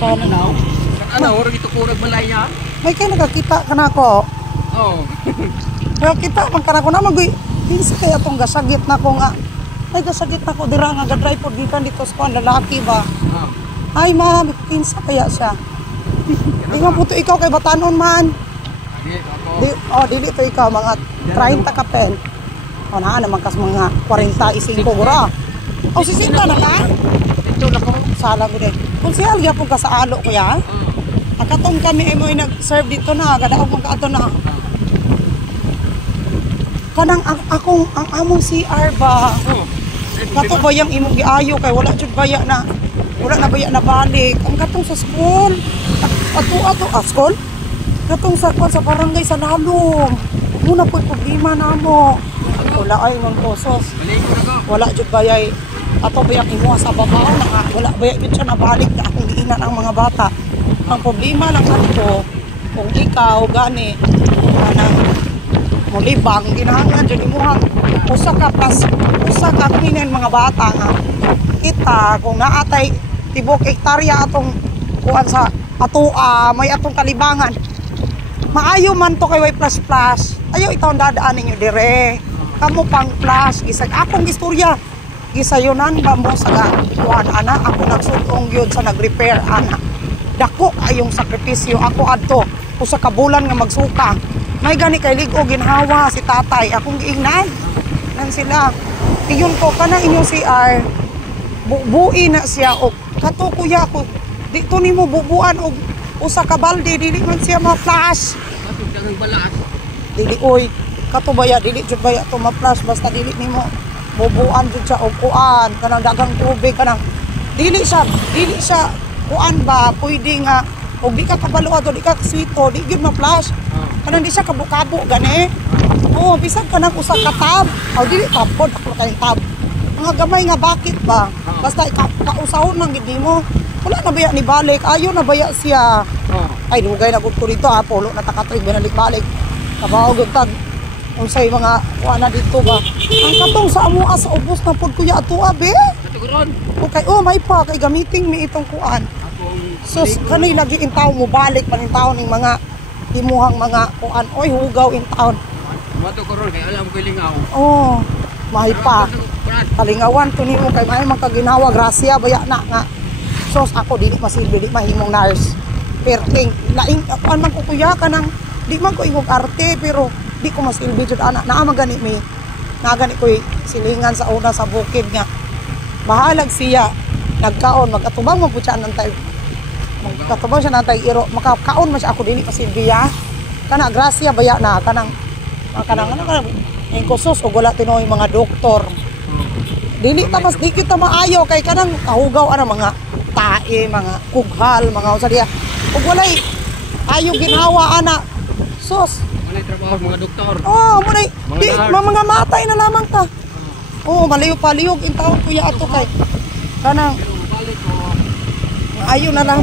Sana now. Ano, ora gito ko nagmalaya. may kay nakakita ka na ko. Oh. Nakakita man ka na ko na magoy. Kinsa kaya tong gasagit na ko nga. Ay gasagit na ko dira nga ga-drive pod gikan dito sa kuan lalaki ba. Ay ma'am, kinsa kaya siya? Di nga puto ikaw kay batanon man. Dili to ikaw mga 30 ka pen. O na naman kas mga 45 gura. O sisinta na ka? Ito na ko. Sala mo din. Kung siya alya po ka sa alo kuya. Akatong kami ay mo nag-serve dito na. Gadaog mga ato na. Kanang akong ang among CR ba? Kato ba yung imong giayo kay wala jud baya na. Wala na baya na balik. Ang katong sa school. Ato school? Katong sa barangay sa Lalong. Muna po problema na mo. Wala ay ngon posos. Wala jud bayay. Ato ba yung imuha sa babaw na wala baya jud siya nabalik na akong giinan ang mga bata. Ang problema lang ato kung ikaw gani kanang molibang ginahangan jud imuhang usa ka kinin mga bata nga kita kung naatay tibok hektarya atong kuan sa atoa may atong kalibangan maayo man to kay way plus ayo itaw dadaan ninyo dire kamo pang plus gisag akong istorya gisayonan ba mo sa kuan ana ako nagsugong gyud sa nag-repair ana dako ayong sakripisyo ako adto usa ka bulan nga magsuka may gani kay ligo ginhawa si tatay akong giingnan nan sila iyon ko kana inyong CR bubuin na siya og kato kuya ko dito nimo bubuan og usa ka balde dili man siya ma-flash dili oy kato baya dili jud baya to ma-flash basta dili nimo bubuan jud siya og kuan kanang dagang tubig kanang dili siya kuan ba pwede nga og di ka kabalo ato di ka sweeto di gyud ma-flash kanang di siya kabukabo gani oh bisag kanang usa ka tab aw dili tabod ako kay tab mga gamay nga bakit ba basta kausahon nang gid mo wala na baya ni balik ayo na baya siya ay dugay na gud ko dito ha polo na takatrig binalik balik kabaw gud tag unsay mga kuana dito ba ang katong sa amoa sa ubos na pod kuya ato abe okay may pa kay gamiting mi itong kuan sus kanay lagi in taon mo balik panintaon ning mga imuhang mga kuan oy hugaw in taon mato ko ron kay alam ko lingaw mahi pa kalingawan to nimo kay may magkaginawa grasya baya na nga sos ako dili masilbi di mahimong nurse perting laing kuan man ko kuya kanang di man ko ingog arte pero di ko masilbi jud ana naa magani mi nagani ko silingan sa una sa bukid nga bahalag siya nagkaon magatubang mo pud siya nantay magkatubang siya nantay iro makakaon man siya ako dili masilbi ya kana grasya baya na kanang ang kusos o wala tinoy mga doktor dili tamas di kita maayo kay kanang kahugaw ana mga tae mga kughal mga usa diya ug walay ayo ginhawa ana sos walay trabaho mga doktor munay di mga matay na lamang ta malayo paliyog in taon kuya ato kay kanang ayo na lang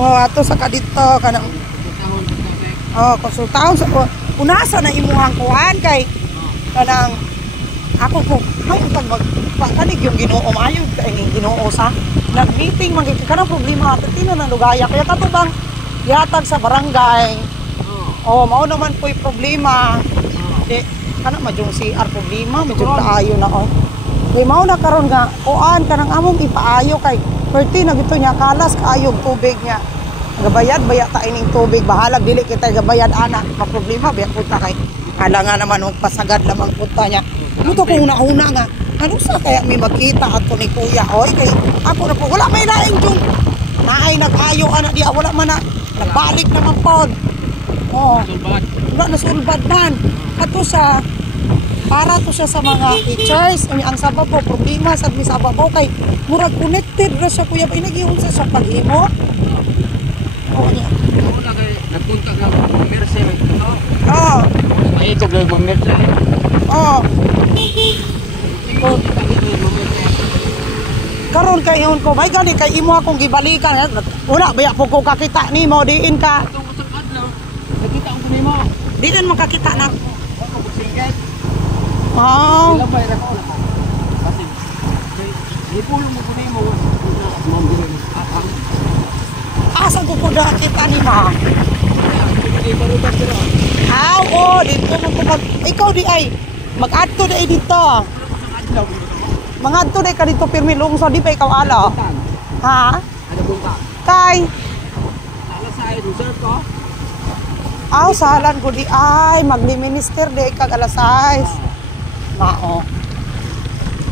ato sa kadito kanang konsultahon sa unasa na imuhang kuhan kay kanang ako ko may utang magkanig yung Ginoo maayo kay Ginoo sa nag-meeting kanang problema tino na lugaya kaya katubang gihatag sa barangay mao naman po'y problema di kana madyong CR problema madyong kaayo na kay mao na karon nga kuan kanang among ipaayo kay perti na gito niya kalas kaayo tubig niya gabayad baya ta ining tubig bahalag dili kita gabayad ana problema baya punta kay ala nga naman og pasagad lamang punta niya muto ko una nga ano sa kaya mi magkita ato ni kuya kay ako na po wala may laing jung naay nag-ayo ana diya wala man na nagbalik naman pod wala na sulbad man ato sa para to siya sa mga teachers ang sabaw problema sa sabaw kay murag connected ra siya kuya bay nagiunsa sa paghimo nagpunta ka ng Merce maikog lang ng Merce karon kay yun ko may gani kay imo akong gibalikan wala baya po ko kakita nimo diin ka nakita ko nimo diin mo kakita na ilang bayra ko kasi ipulong mo ko nimo ko nakita ni ma. Hindi pa rin sila. Aw, oh, dito mo ko ikaw di ay mag-adto di ay dito. Mga adto di ka dito pirmi lungsod di pa ikaw ala. Ha? Ano bungka? Kay Alas sa reserve ko. aw salan ko di ay magli-minister di kag alas 6. Mao.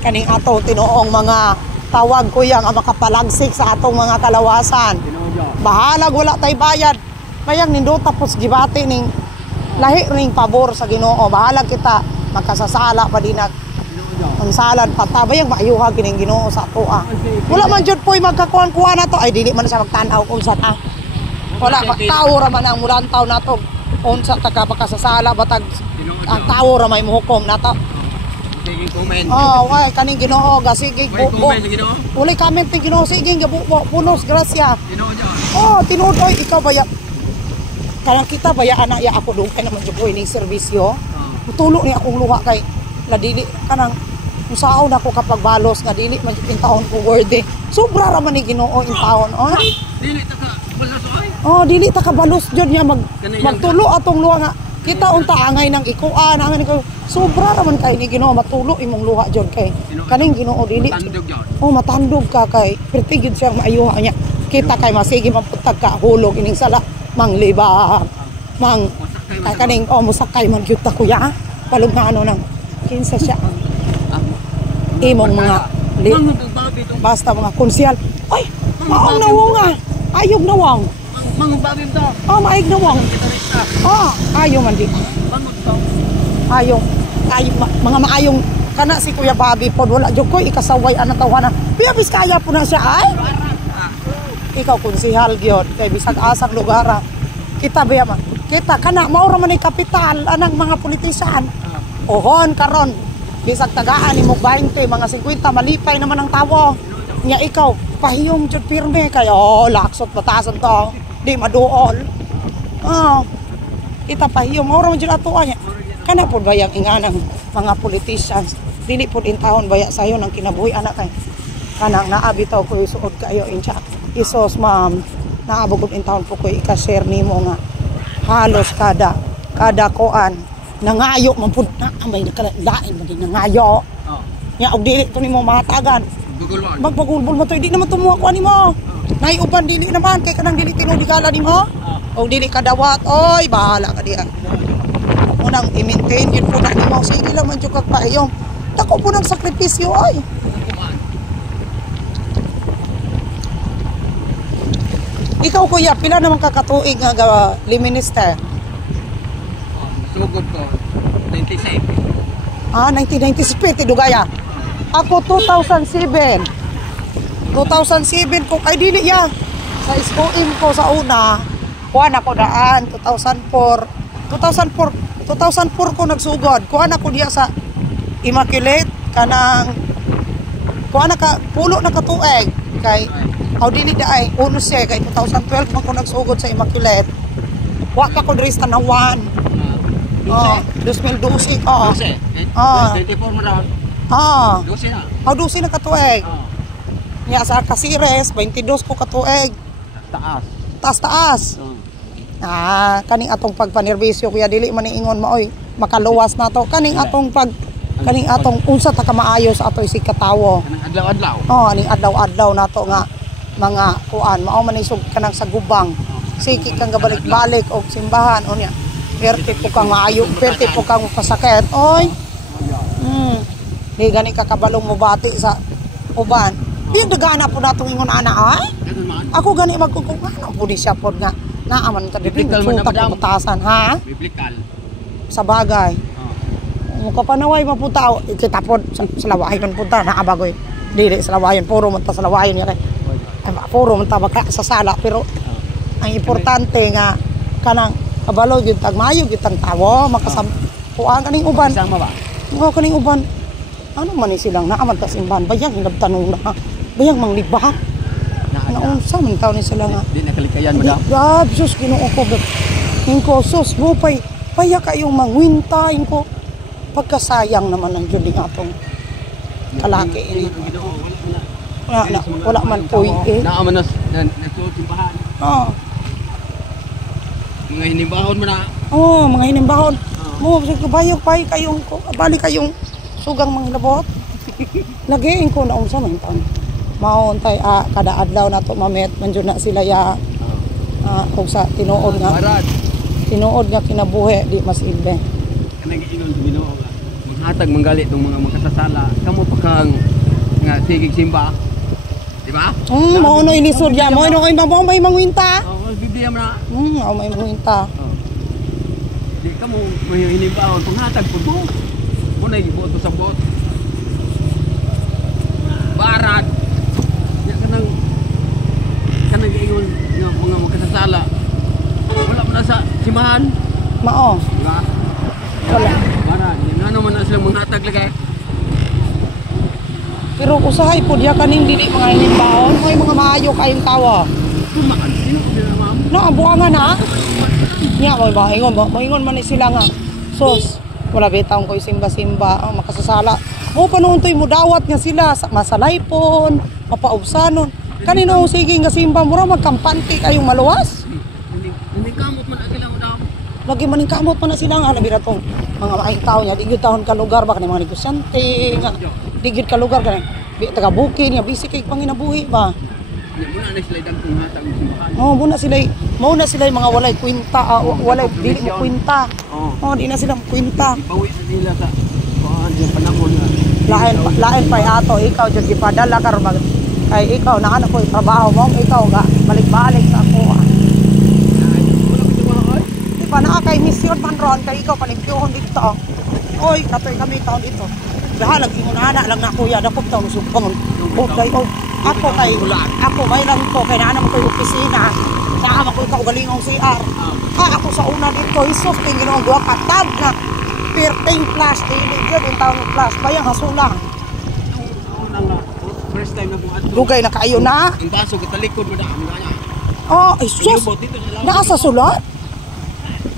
Kaning ato tinuong mga tawag ko yang makapalagsik sa atong mga kalawasan. Tinojo. Bahalag wala tay bayad. Mayang nindo tapos gibati ning lahi ring pabor sa Ginoo. Bahalag kita magkasasala pa dinag ang salad patabayang maayuha kining Ginoo sa ato ah. Wala man jud poy magkakuan-kuan nato ay dili man siya magtan-aw kung saan ah. Wala magtao ra man ang mulantaw nato unsa ta ka pakasasala batag ang tao ra may muhukom nato. Sige comment. Oh, why kaning Ginoo gasige May bubo. comment Ginoo. Uli comment ning Ginoo sige gabubo punos grasya. Tinojo. Oh, tinuod oy ikaw baya. Kanang kita baya anak ya ako dugay naman jud ning serbisyo. Tutulo ni akong luha kay ladili kanang usaon ako kapag balos nga dili man jud intahon ko worthy. Sobra ra man ni Ginoo intahon. Oh. Dili ta ka balas ay. Oh, dili ta ka balos jud niya magtulo atong luha nga kita unta angay nang ikuan angay ko sobra ra man kay ni Ginoo matulo imong luha jud kay kaning Ginoo dili. Tandog yun. Oh, matandog ka kay perti gyud siyang maayuha niya. Kita kay masigi man putag ka hulog ining sala mangliba mang kay kaning oh musakay man gyud ta kuya. Palug nga ano nang kinsa siya imong mga basta mga konsyal. Ay, maong nawong nga. Ayog nawang. Mangon babi to. Oh, maayog nawang. Gitarista. Oh, ayaw man di. Mangon to. Ayong mga maayong kana si Kuya Bobby pod wala jud ko ikasaway ana tawana. Piyabis kaya po na siya ay. Ikaw konsehal gyud kay bisag asang lugar. Kita ba man? Kita kana mao ra man ni kapital anang mga politisan. Ohon karon bisag tagaan nimo 20 mga 50 malipay naman ang tawo. Nya ikaw pahiyom jud pirme kay oh laksot batasan to. Di maduol. Oh. Kita pahiyom mao ra man jud ato anya. Kana pod bayang inganang mga politicians. Dili pod intahon baya sayo nang kinabuhi anak kay. Kanang naabitaw ko isuod kayo incha. Isos ma'am. Naabog intahon po ko ika-share nimo nga halos kada koan nangayo man pud na ambay nakalain man din nangayo. Nya og dili to nimo mahatagan. Gugulwan. Magpagulbol mo to di naman tumuha ko nimo. Nay uban dili naman kay kanang dili tinuod kala nimo. Og dili kadawat oy bahala ka diha. Unang i-maintain yun po na nimo sige lang man jud kag paayong. Dako po ng sakripisyo ay. Ikaw kuya, pila naman kakatuig nga liminister? Sugod ko. 96. Ah, 1997 dugaya. Ako 2007. 2007 ko ay dili ya. Sa SOM ko sa una, kuan ako daan 2004 ko nagsugod. Kuan ako diya sa Immaculate kanang kuan ka pulo na katuig kay aw dili daay uno siya kay 2012 man ko nagsugod sa Immaculate. Wa pa ko diri sa Tanawan. Oh, 2012 ko. 24 mo daw. Ah. 12 na. Aw 12 na katuig. Nya sa Casires 22 ko katuig. Taas. Taas. Ah, kaning atong pagpanerbisyo kuya dili man ingon maoy makaluwas nato kaning atong unsa ta ka maayo sa ato isig katawo. Kanang adlaw-adlaw. Oh, aning adlaw-adlaw nato nga mga kuan mao man isog kanang sa gubang. Sige kang gabalik-balik og simbahan unya. Perte po kang maayo, perte po kang pasakit. Oy. Di gani ka kabalong mo bati sa uban. Di dagana po natong ingon ana ay. Ako gani magkukung ano po di siya pod nga naaman ta dili suta putasan ha. Biblikal. Sa bagay. Mo ka panaway maputaw kita pod sa lawayon punta na abagoy. Dili sa lawayon puro man ta sa lawayon ya kay. Puro man ta baka sa sala pero ang importante nga kanang kabalo gyud tag maayo gyud tang tawo makasam kuan kaning uban. Sama ba? Mo kaning uban. Ano man ni silang naaman ta simbahan bayang hinabtanong na. Bayang manglibak. Naunsa man taw ni sila nga. Di nakalikayan madam. Gab sus Ginoo ko. Ingko sus mo paya kayong mangwinta ingko. Pagkasayang naman ang jud ning atong kalaki ini. Wala man poy eh. Naaman na nagsulod simbahan. Oh, Mga hinimbahon mo na. Oh, mga hinimbahon. Mo kabayog pay kayong bali kayong sugang mga labot. Lagiin ko na unsa man taon. Maon tay kada adlaw na to mamet man jud na sila ya. Kung sa tinuod nga. Barad. Tinuod nga kinabuhi di mas ibe. Kanang ingon sa Ginoo nga. Maghatag manggali tong mga makasasala. Kamo pa kang nga sigig simba. Di ba? Mao no inisod ya mo no imong may mangwinta. Oh, Biblia mo na. May mangwinta. Di ka mo may hinimbahon panghatag pud mo. Muna giboto sa bot. Barat. Ya kanang ingon nga mga makasasala. Wala mo na sa simahan. Mao. Diba? Wala. Barat. Nga naman na silang manghatag lagay. Pero usahay pud ya kaning dili mga hinimbahon, may mga maayo kayong tawa. Tumaan. Sino ko na ma'am? No, buwangan na. Nya mo moingon man ni sila nga. Sos, wala bitaw ko simba-simba ang makasasala. Mo panuntoy mo dawat nga sila sa masalaypon, mapaubsanon. Kanino sige nga simba mura magkampante kayong maluwas. Hindi kamot man agila mo daw. Lagi maning kamot man na sila nga labi na tong mga maayong tao nya digid taon ka lugar ba kanang mga negosyante nga digid ka lugar kanang taga bukid nga bisik kay panginabuhi ba. Muna na sila dang hatag mo simbahan. Muna sila yung mga walay kwenta, walay dili mo kwenta. Di na sila kwenta. Ibawi sa nila sa yung panahon nga. Lain pa ato ikaw jud gipadala karon mag kay ikaw na ko trabaho mo ikaw ga balik-balik sa ako. Di ba na kay mission man ron kay ikaw panigyuhon dito. Oy, katoy kami taon dito. Bahalag ingon ana lang na kuya dakop taon subong. Okay, ako may lang ko kay naana mo koy opisina. Sama ko ikaw galingong CR. Ako sa una dito isos kay Ginoo duha ka tab na 13 plus dili gyud yung taon plus bayang hasula. First time na po ato. Dugay na kaayo na. Ang baso kitalikod mo na nga. Oh, isos. Naa sa sulat.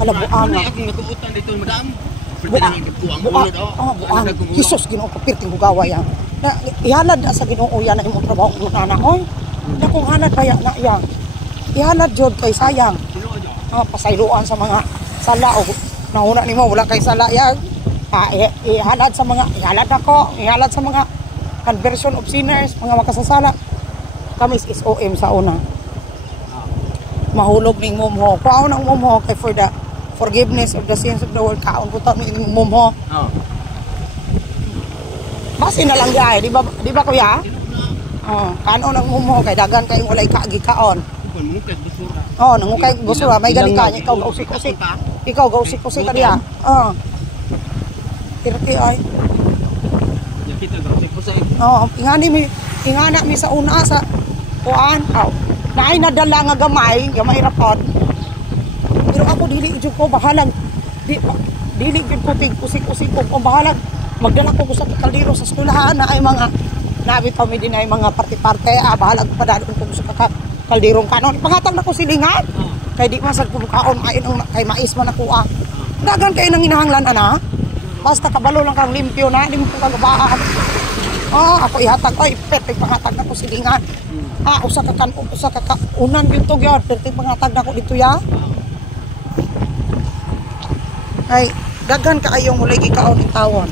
Alabuan na. Akong nakuutan dito madam. Buang. Isos Ginoo ko pirting hugawa yan. Na ihalad na sa Ginoo yan na imong trabaho mo na oy. Na kung halad baya na yan. Ihalad jud kay sayang. Pasayloan sa mga sala o nauna nimo wala kay sala yan. Ihalad sa mga ihalad sa mga conversion of sinners, mga makasasala. Kami is OM sa una. Mahulog ning mumho. Kuaon ang mumho kay for the forgiveness of the sins of the world. Kaon puta ning mumho. Basi na lang gay, di ba kuya? Kanon ang mumho kay dagan kay walay kaagikaon. Nangukay busura, may gali ka ikaw gausik-usik. Ikaw gausik-usik ka diya. Pirti ay. Ingana mi sa una sa kuan. Naay nadala nga gamay rapod. Pero ako dili jud ko bahalag. Dili jud ko tig usik-usik ko bahalag. Magdala ko sa kaldero sa eskwelahan na ay mga nabitaw mi din ay mga parte-parte. Bahalag padadon ko sa kalderong kanon. Pangatag na ko silingan. Kay di man sad ko kaon kay mais man ako. Dagan kay nang hinahanglan ana. Basta kabalo lang kang limpyo na, di mo kagabaan. Ako ihatag ko, ipet, pangatag na ko silingan. Usa ka unan yung to gyud, perting pangatag na ko dito ya. Ay, dagan ka ayong mulay gikaon ng tawon.